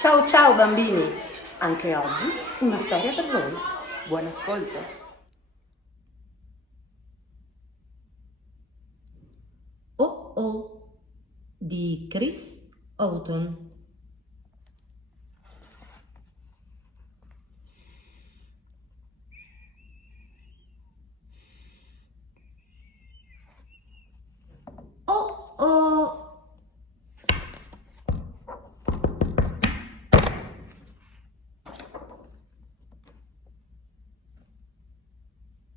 Ciao ciao bambini, anche oggi una storia per voi. Buon ascolto. Oh Oh di Chris Houghton. Oh Oh.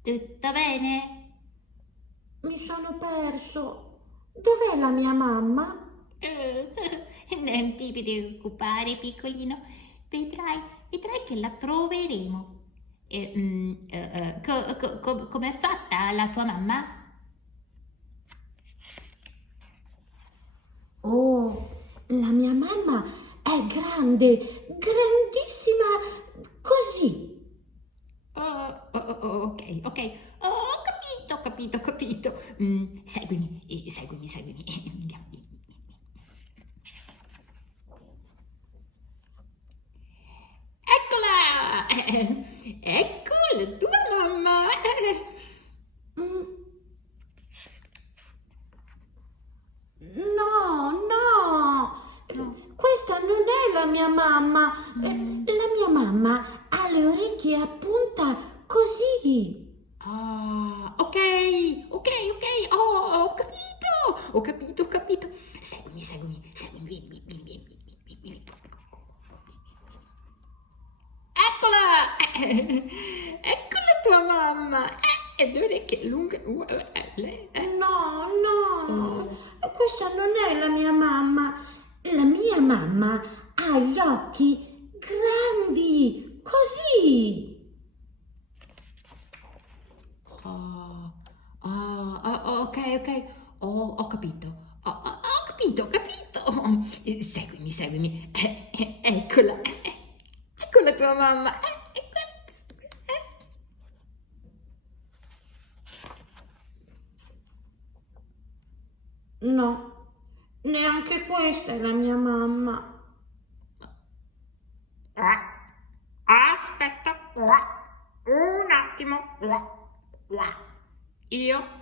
Tutto bene? Mi sono perso. Dov'è la mia mamma? Non ti preoccupare, piccolino. Vedrai che la troveremo. Com'è fatta la tua mamma? Oh, la mia mamma è grande, grandissima, così. Ok, ok. Ho capito. Seguimi, seguimi. Eccola! Ecco la tua mamma! Mm, no, no, questa non è la mia mamma. La mia mamma ha le orecchie a punta così. Ah, ok. Ho capito. Seguimi. Vieni. Eccola! Ecco la tua mamma. E le orecchie lunghe uguali. No, no, questa non è la mia mamma. La mia mamma ha gli occhi grandi, così. Ok. Ho capito. Ho capito. Seguimi. Eccola. Ecco la tua mamma. Questa. No, neanche questa è la mia mamma. Aspetta. Un attimo. Io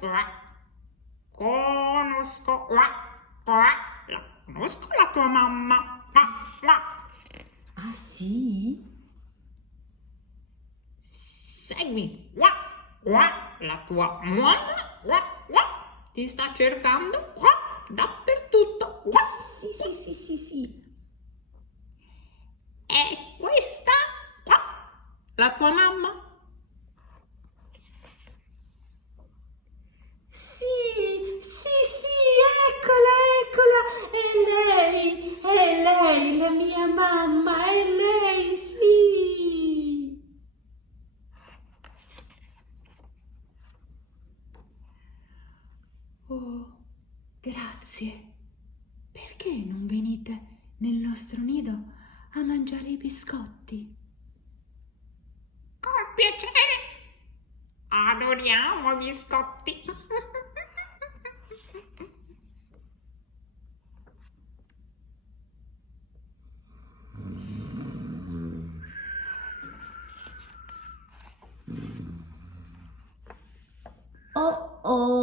conosco la tua mamma. Ah, sì? Segui. La tua mamma ti sta cercando dappertutto. Sì. E questa la tua mamma? Sì, eccola. È lei, la mia mamma, è lei, sì. Oh, grazie. Perché non venite nel nostro nido a mangiare i biscotti? Con piacere. Adoriamo i biscotti. Oh, oh.